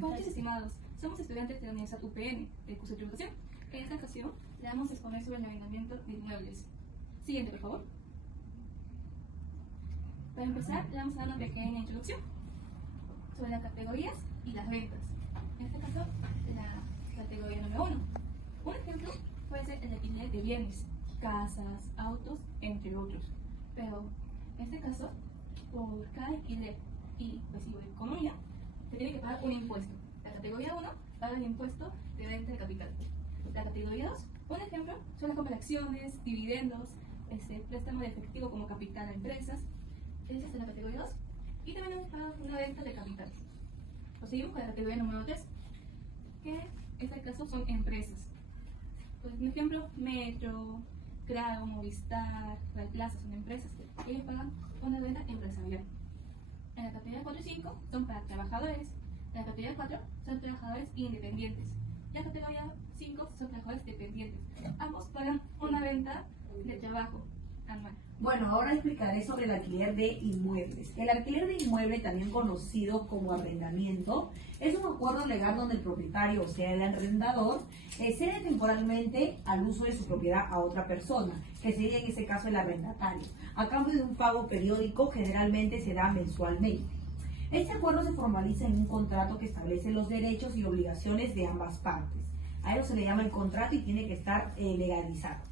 Coaches estimados, somos estudiantes de la Universidad UPN de curso de tributación. En esta ocasión le vamos a exponer sobre el arrendamiento de inmuebles. Siguiente, por favor. Para empezar, le vamos a dar una pequeña introducción sobre las categorías y las rentas. En este caso, la categoría número 1. Un ejemplo puede ser el alquiler de bienes, casas, autos, entre otros. Pero en este caso, por cada alquiler y recibo de economía, se tiene que pagar un impuesto. La categoría 1 paga el impuesto de renta de capital. La categoría 2, un ejemplo, son las compras de acciones, dividendos, préstamo de efectivo como capital a empresas. Esa es la categoría 2. Y también nos paga una venta de capital. Seguimos con la categoría número 3, que en este caso son empresas. Por ejemplo, Metro, Claro, Movistar, Plaza son empresas. Ellos pagan una renta empresarial. En la categoría 4 y 5 son para trabajadores. En la categoría 4 son trabajadores independientes. Y en la categoría 5 son trabajadores dependientes. Ambos pagan una renta de trabajo anual. Bueno, ahora explicaré sobre el alquiler de inmuebles. El alquiler de inmueble, también conocido como arrendamiento, es un acuerdo legal donde el propietario, o sea, el arrendador, cede temporalmente al uso de su propiedad a otra persona, que sería en ese caso el arrendatario, a cambio de un pago periódico, generalmente se da mensualmente. Este acuerdo se formaliza en un contrato que establece los derechos y obligaciones de ambas partes. A eso se le llama el contrato y tiene que estar legalizado.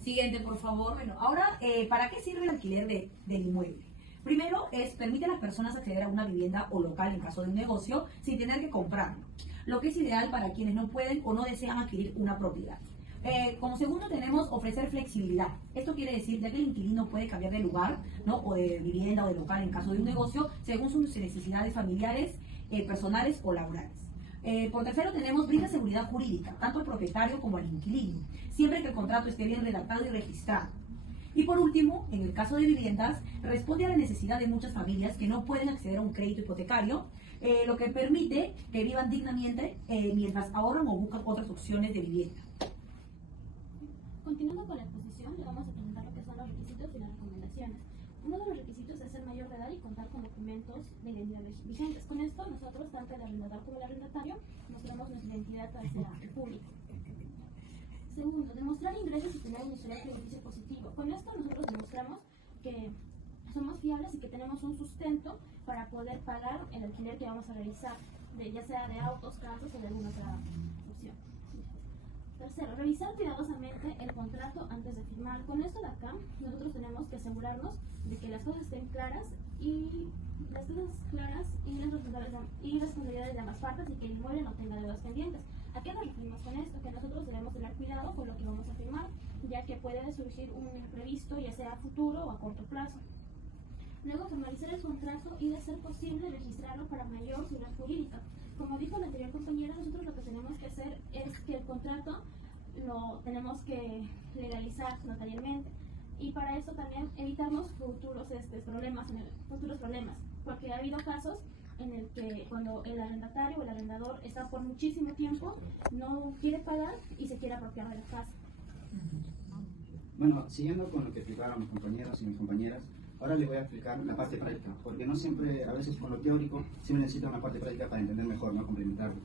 Siguiente, por favor. Bueno, ahora, ¿para qué sirve el alquiler del inmueble? Primero, permite a las personas acceder a una vivienda o local en caso de un negocio sin tener que comprarlo, lo que es ideal para quienes no pueden o no desean adquirir una propiedad. Como segundo tenemos ofrecer flexibilidad. Esto quiere decir ya que el inquilino puede cambiar de lugar, ¿no?, o de vivienda o de local en caso de un negocio según sus necesidades familiares, personales o laborales. Por tercero tenemos brinda seguridad jurídica, tanto al propietario como al inquilino, siempre que el contrato esté bien redactado y registrado. Y por último, en el caso de viviendas, responde a la necesidad de muchas familias que no pueden acceder a un crédito hipotecario, lo que permite que vivan dignamente mientras ahorran o buscan otras opciones de vivienda. Continuando con la exposición, le vamos a presentar lo que son los requisitos y las recomendaciones. Uno de los requisitos es ser mayor de edad y contar con documentos de identidad vigentes. Con esto, nosotros, tanto el arrendador como el arrendatario, mostramos nuestra identidad hacia el público. Segundo, demostrar ingresos y tener un historial crediticio positivo. Con esto, nosotros demostramos que somos fiables y que tenemos un sustento para poder pagar el alquiler que vamos a realizar, ya sea de autos, casas o de alguna otra opción. Tercero, revisar cuidadosamente el contrato antes de firmar. Con esto de acá, nosotros tenemos que asegurarnos de que las cosas estén claras y las responsabilidades de ambas partes y que el inmueble no tenga deudas pendientes. ¿A qué nos referimos con esto? Que nosotros debemos tener cuidado con lo que vamos a firmar, ya que puede surgir un imprevisto, ya sea a futuro o a corto plazo. Luego, formalizar el contrato y, de ser posible, registrarlo para mayor seguridad jurídica. Como dijo la anterior compañera, nosotros lo que tenemos que hacer es que el contrato lo tenemos que legalizar notarialmente. Y para eso también evitamos futuros problemas, porque ha habido casos en el que cuando el arrendatario o el arrendador está por muchísimo tiempo, no quiere pagar y se quiere apropiar de la casa. Bueno, siguiendo con lo que explicaron mis compañeros y mis compañeras, ahora les voy a explicar la parte práctica, porque no siempre, a veces con lo teórico, sí necesita una parte práctica para entender mejor, no complementarlo.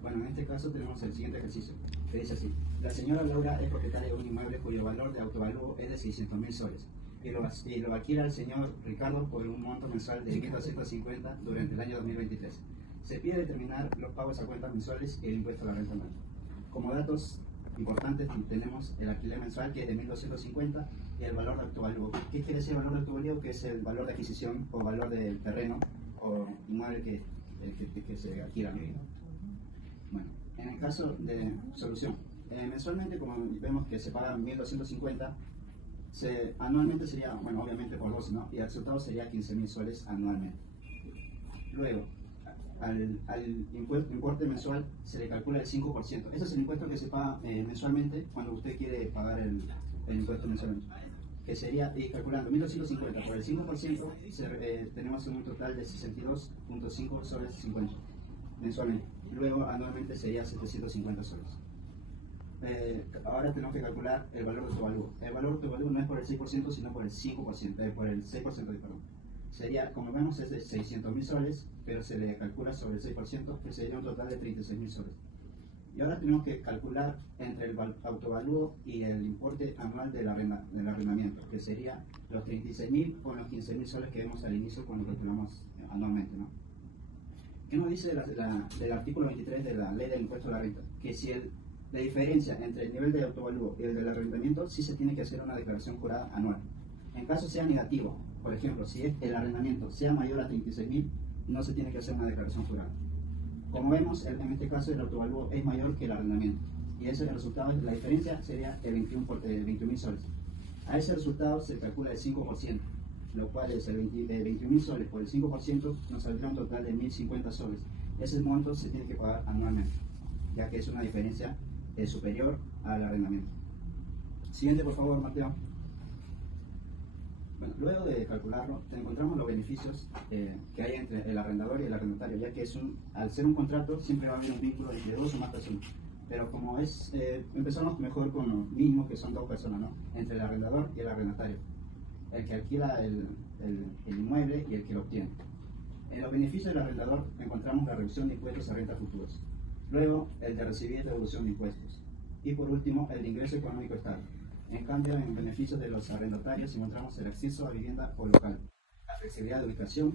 Bueno, en este caso tenemos el siguiente ejercicio, que dice así: la señora Laura es propietaria de un inmueble cuyo valor de autovalúo es de 600.000 soles y lo adquiere al señor Ricardo por un monto mensual de 1.250 durante el año 2023. Se pide determinar los pagos a cuentas mensuales y el impuesto a la renta anual. Como datos importantes tenemos el alquiler mensual, que es de 1.250, y el valor de autovalúo. ¿Qué quiere decir el valor de autovalúo? Que es el valor de adquisición o valor del terreno o inmueble que se adquiera. Bueno, en el caso de solución, mensualmente, como vemos que se pagan 1.250, anualmente sería, bueno, obviamente por 12, ¿no? Y el resultado sería 15.000 soles anualmente. Luego, al importe mensual se le calcula el 5%. Ese es el impuesto que se paga mensualmente cuando usted quiere pagar el impuesto mensual, que sería, calculando 1.250 por el 5%, tenemos un total de 62.5 soles 50 mensualmente. Luego, anualmente sería 750 soles. Ahora tenemos que calcular el valor de autovalúo. El valor de autovalúo no es por el 6%, sino por el 5%, por el 6%, perdón. sería, como vemos, es de 600.000 soles, pero se le calcula sobre el 6%, que sería un total de 36.000 soles. Y ahora tenemos que calcular entre el autovalúo y el importe anual del arrendamiento, que sería los 36.000 con los 15.000 soles que vemos al inicio cuando calculamos anualmente, ¿no? ¿Qué nos dice del artículo 23 de la ley del impuesto a la renta? Que si la diferencia entre el nivel de autovalúo y el del arrendamiento, sí se tiene que hacer una declaración jurada anual. En caso sea negativo, por ejemplo, si el arrendamiento sea mayor a 36.000, no se tiene que hacer una declaración jurada. Como vemos, en este caso el autovalúo es mayor que el arrendamiento. Y ese resultado, la diferencia sería de 21.000 soles. A ese resultado se calcula el 5%, lo cual es el 21.000 soles por el 5%, nos saldrá un total de 1.050 soles. Ese monto se tiene que pagar anualmente, ya que es una diferencia superior al arrendamiento. Siguiente, por favor, Mateo. Bueno, luego de calcularlo, encontramos los beneficios que hay entre el arrendador y el arrendatario, ya que al ser un contrato siempre va a haber un vínculo entre dos o más personas. Pero como empezamos mejor con lo mismo, que son dos personas, ¿no? Entre el arrendador y el arrendatario, el que alquila el inmueble y el que lo obtiene. En los beneficios del arrendador encontramos la reducción de impuestos a rentas futuras, luego el de recibir devolución de impuestos y por último el de ingreso económico estable. En cambio, en beneficios de los arrendatarios encontramos el acceso a vivienda o local, la flexibilidad de ubicación,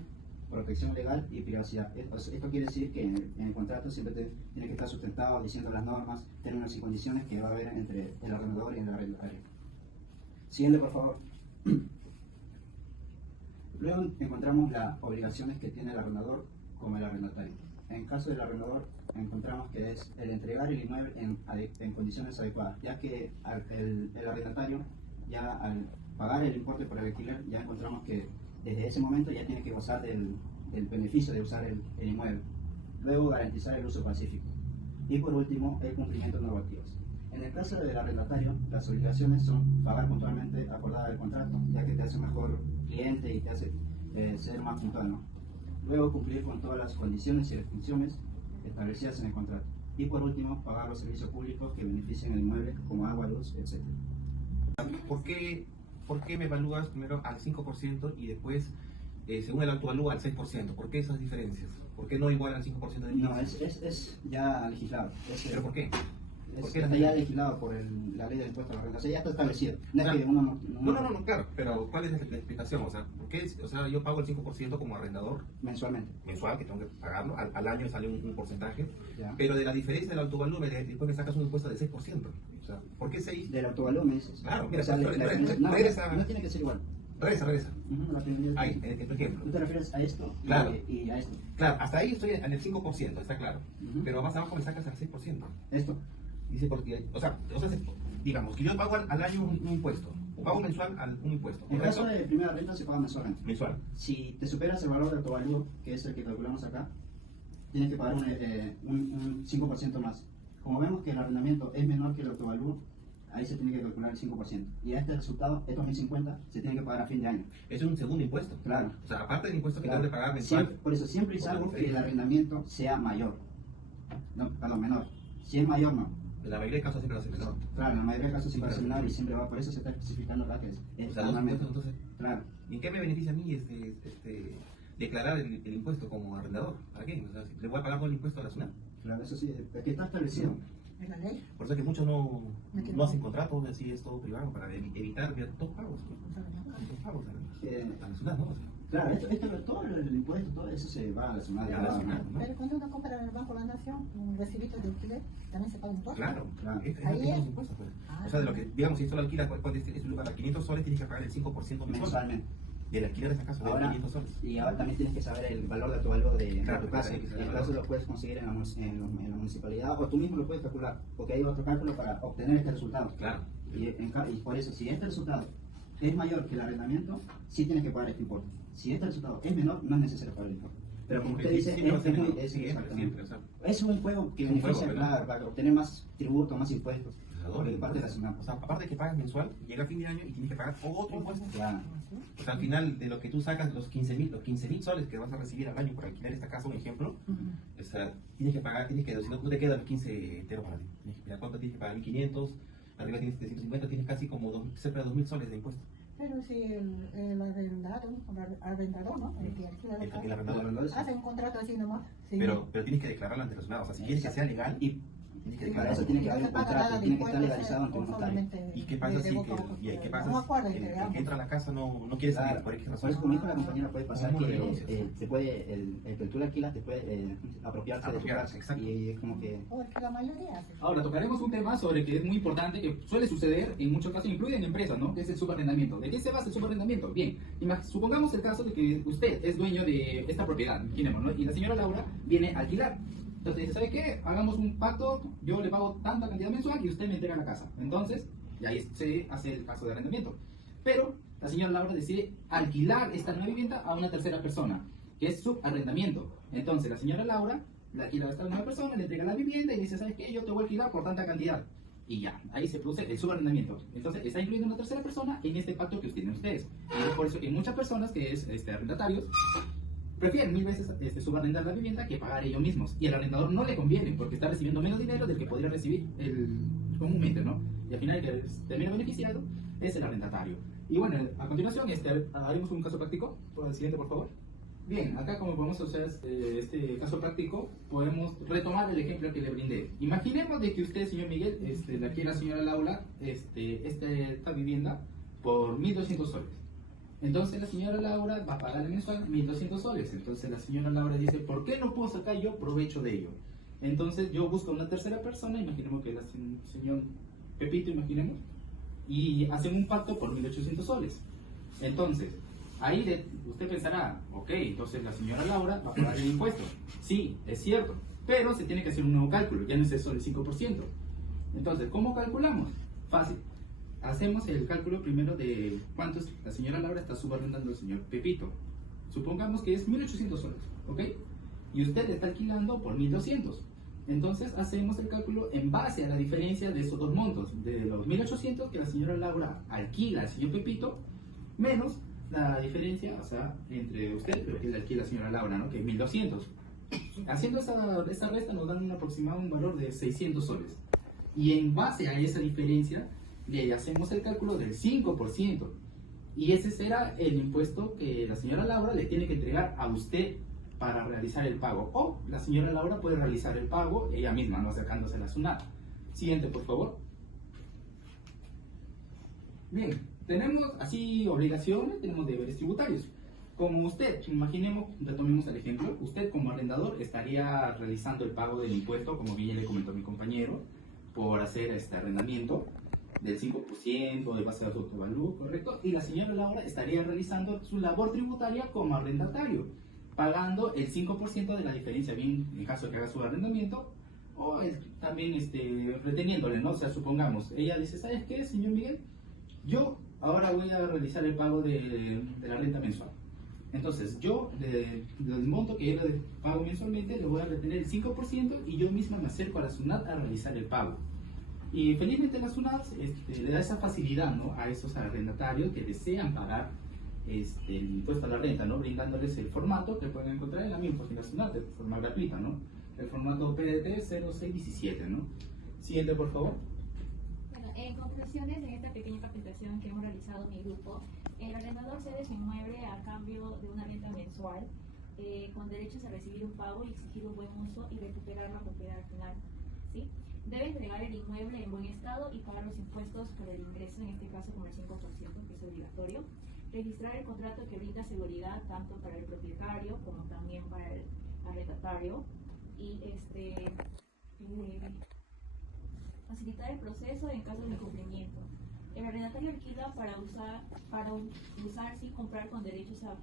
protección legal y privacidad. Esto quiere decir que en el contrato siempre tiene que estar sustentado diciendo las normas, términos y condiciones que va a haber entre el arrendador y el arrendatario. Siguiente, por favor. Luego encontramos las obligaciones que tiene el arrendador como el arrendatario. En caso del arrendador encontramos que es el entregar el inmueble en condiciones adecuadas, ya que el arrendatario ya al pagar el importe por el alquiler ya encontramos que desde ese momento ya tiene que gozar del beneficio de usar el inmueble. Luego garantizar el uso pacífico. Y por último el cumplimiento de normativas. En el caso del arrendatario, las obligaciones son pagar puntualmente acordada del contrato, ya que te hace mejor cliente y te hace ser más puntual, ¿no? Luego cumplir con todas las condiciones y restricciones establecidas en el contrato. Y por último, pagar los servicios públicos que beneficien el inmueble, como agua, luz, etc. ¿Por qué me evalúas primero al 5% y después, según el autovalúo, al 6%? ¿Por qué esas diferencias? ¿Por qué no igual al 5% de inicio? No, es ya legislado. ¿Pero por qué? Está ya legislado por la ley del impuesto a la renta. O sea, ya está establecido. No es que uno No, claro. Pero ¿cuál es la explicación? O sea, ¿por qué? O sea, yo pago el 5% como arrendador mensualmente. Mensual, que tengo que pagarlo. Al año sale un porcentaje. Ya. Pero de la diferencia del autovalúo, después me sacas un impuesto del 6%. O sea, ¿por qué 6? Del autovalúo me dices. Claro, mira, o sea, regresa. no tiene que ser igual. Regresa. Ahí, en tu ejemplo. ¿Tú te refieres a esto? Claro. Y a esto. Claro, hasta ahí estoy en el 5%, está claro. Pero más abajo me sacas al 6%. Esto. Dice porque, o sea, digamos que yo pago al año un impuesto, o pago mensual un impuesto. En caso de primera renta se paga mensualmente. Mensual. Si te superas el valor de autovalúo, que es el que calculamos acá, tienes que pagar un 5% más. Como vemos que el arrendamiento es menor que el autovalúo, ahí se tiene que calcular el 5%. Y a este resultado, estos 1.050, se tiene que pagar a fin de año. Es un segundo impuesto. Claro. O sea, aparte del impuesto que Claro. tengo que pagar mensual. Por eso siempre es algo que el arrendamiento sea mayor. No, perdón, menor. Si es mayor, no. En la mayoría de casos siempre va a ser menor. Claro, en la mayoría de casos siempre va a ser menor y siempre va, por eso se está especificando acá que es O sea, dos anualmente. impuestos, entonces. Claro. ¿Y en qué me beneficia a mí declarar el impuesto como arrendador? ¿Para qué? O sea, ¿le voy a pagar todo el impuesto a la SUNAT? Claro, eso sí, es que está establecido. ¿En la ley? Por eso es que muchos no hacen contratos, así es todo privado, para evitar dos pagos. Dos pagos a la SUNAT, ¿no? O sea, Claro, todo el impuesto, todo eso se va a la SUNAT. a la SUNAT, ¿no? Pero cuando uno compra en el Banco de la Nación, un recibito de alquiler, también se paga impuesto. Claro, Claro. Es Ahí lo que es. los impuestos, pues. Ah. O sea, de lo que, digamos, si esto lo alquila, es un lugar a 500 soles, tienes que pagar el 5% mensual. Mensualmente. Del alquiler de esta casa, de Ahora, 500 soles. y ahora también tienes que saber el valor de autovalúo de Claro, tu casa. hay que saber En el caso valor. lo puedes conseguir en la municipalidad o tú mismo lo puedes calcular, porque hay otro cálculo para obtener este resultado. Claro. Y por eso, si este resultado es mayor que el arrendamiento, sí tienes que pagar este importe. Si este resultado es menor, no es necesario pagar el importe. Pero como usted dice, Siempre va a ser menor. exactamente. Siempre, o sea, Es un juego que Es un beneficia, juego, ¿verdad? claro, para obtener más tributo, más impuestos. doble De parte de la impuesto. SUNAT. O sea, aparte de que pagas mensual, llega a fin de año y tienes que pagar otro impuesto. Claro. O sea, al final de lo que tú sacas, los 15.000 soles que vas a recibir al año por alquilar esta casa, un ejemplo, o sea, tienes que pagar, si no te quedan los 15 enteros para ti. Tienes que pagar, ¿cuánto tienes que pagar? 1.500, arriba tienes 750, tienes casi como cerca de 2.000 soles de impuesto. Pero si el arrendador, ¿no? El que alquila la El casa, arrendador. hace un contrato así nomás. Sí. Pero tienes que declararlo ante los juzgados. O sea, si quieres que sea legal, Y tienes que para declararlo. eso tiene que Y no haber se un paga contrato, nada de tiene que estar impuestos, legalizado ante un notario. solamente ¿Y qué pasa de si boca a que, boca. y qué pasa Un acuerdo si entre el que ambos. entra a la casa no quiere salir? Claro, ¿Por qué por razón? eso, como dijo la compañera, puede pasar Hacemos que renuncias. se puede, el que tú le alquilas te puede apropiarse de tu Apropiarse, casa. exacto. Y es como que... O el que la mayoría hace. Ahora, tocaremos un tema sobre que es muy importante, que suele suceder en muchos casos, incluye en empresas, ¿no? Que es el subarrendamiento. ¿De qué se basa el subarrendamiento? Bien, supongamos el caso de que usted es dueño de esta propiedad, imaginemos, ¿no? Y la señora Laura viene a alquilar. Entonces dice, ¿sabe qué? Hagamos un pacto, yo le pago tanta cantidad mensual y usted me entrega la casa. Entonces, y ahí se hace el caso de arrendamiento. Pero la señora Laura decide alquilar esta nueva vivienda a una tercera persona, que es subarrendamiento. Entonces, la señora Laura la alquila a esta nueva persona, le entrega la vivienda y dice, ¿sabes qué? Yo te voy a alquilar por tanta cantidad. Y ya, ahí se produce el subarrendamiento. Entonces, está incluido una tercera persona en este pacto que tienen ustedes. Y es por eso que muchas personas, que es arrendatarios, prefieren 1000 veces subarrendar la vivienda que pagar ellos mismos. Y al arrendador no le conviene, porque está recibiendo menos dinero del que podría recibir comúnmente, ¿no? Y al final el que termina beneficiado es el arrendatario. Y bueno, a continuación haremos un caso práctico. Por el siguiente, por favor. Bien, acá como podemos hacer este caso práctico, podemos retomar el ejemplo que le brindé. Imaginemos de que usted, señor Miguel, le adquiere a la señora Laura esta vivienda por 1200 soles. Entonces la señora Laura va a pagar mensual 1200 soles. Entonces la señora Laura dice, ¿por qué no puedo sacar yo provecho de ello? Entonces yo busco una tercera persona, imaginemos que es el señor Pepito, imaginemos, y hacen un pacto por 1800 soles. Entonces, ahí usted pensará, ok, entonces la señora Laura va a pagar el impuesto. Sí, es cierto, pero se tiene que hacer un nuevo cálculo, ya no es solo el 5%. Entonces, ¿cómo calculamos? Fácil. Hacemos el cálculo primero de cuánto la señora Laura está subarrendando al señor Pepito. Supongamos que es 1800 soles, ¿ok? Y usted está alquilando por 1200. Entonces hacemos el cálculo en base a la diferencia de esos dos montos, de los 1800 que la señora Laura alquila al señor Pepito, menos la diferencia, o sea, entre usted, pero que le alquila la señora Laura, ¿no? Que es 1200. Haciendo esa resta nos dan un aproximado, un valor de 600 soles. Y en base a esa diferencia, le hacemos el cálculo del 5%. Y ese será el impuesto que la señora Laura le tiene que entregar a usted para realizar el pago. O la señora Laura puede realizar el pago ella misma, no acercándose a la SUNAT. Siguiente, por favor. Bien, tenemos así obligaciones, tenemos deberes tributarios. Como usted, imaginemos, retomemos el ejemplo, usted como arrendador estaría realizando el pago del impuesto, como bien le comentó mi compañero, por hacer este arrendamiento del 5% de base de su autovalúo, ¿correcto? Y la señora Laura estaría realizando su labor tributaria como arrendatario, pagando el 5% de la diferencia, bien en caso de que haga su arrendamiento, o también reteniéndole, ¿no? O sea, supongamos, ella dice, ¿sabes qué, señor Miguel? Yo ahora voy a realizar el pago de la renta mensual. Entonces, yo, del monto que yo le pago mensualmente, le voy a retener el 5% y yo misma me acerco a la SUNAT a realizar el pago. Y felizmente la SUNAT le da esa facilidad, ¿no?, a esos arrendatarios que desean pagar el impuesto a la renta, ¿no?, brindándoles el formato que pueden encontrar en la misma página SUNAT, de forma gratuita, ¿no?, el formato PDT 0617, ¿no? Siguiente, por favor. Bueno, en conclusiones, en esta pequeña capacitación que hemos realizado mi grupo, el arrendador cede su inmueble a cambio de una renta mensual, con derechos a recibir un pago y exigir un buen uso y recuperar la propiedad al final, ¿sí? Debe entregar el inmueble en buen estado y pagar los impuestos por el ingreso, en este caso como el 5%, que es obligatorio. Registrar el contrato que brinda seguridad tanto para el propietario como también para el arrendatario. Y facilitar el proceso en caso de incumplimiento. El arrendatario alquila para usar sin comprar con derechos a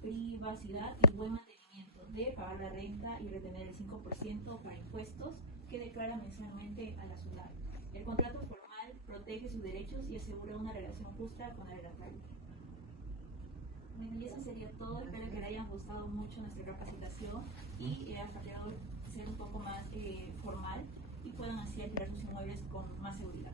privacidad y buen mantenimiento. Debe pagar la renta y retener el 5% para impuestos que declara mensualmente a la SUNAT. El contrato formal protege sus derechos y asegura una relación justa con el arrendatario. Bueno, y eso sería todo. Espero que les haya gustado mucho nuestra capacitación y hasta quedado ser un poco más formal y puedan así alquilar sus inmuebles con más seguridad.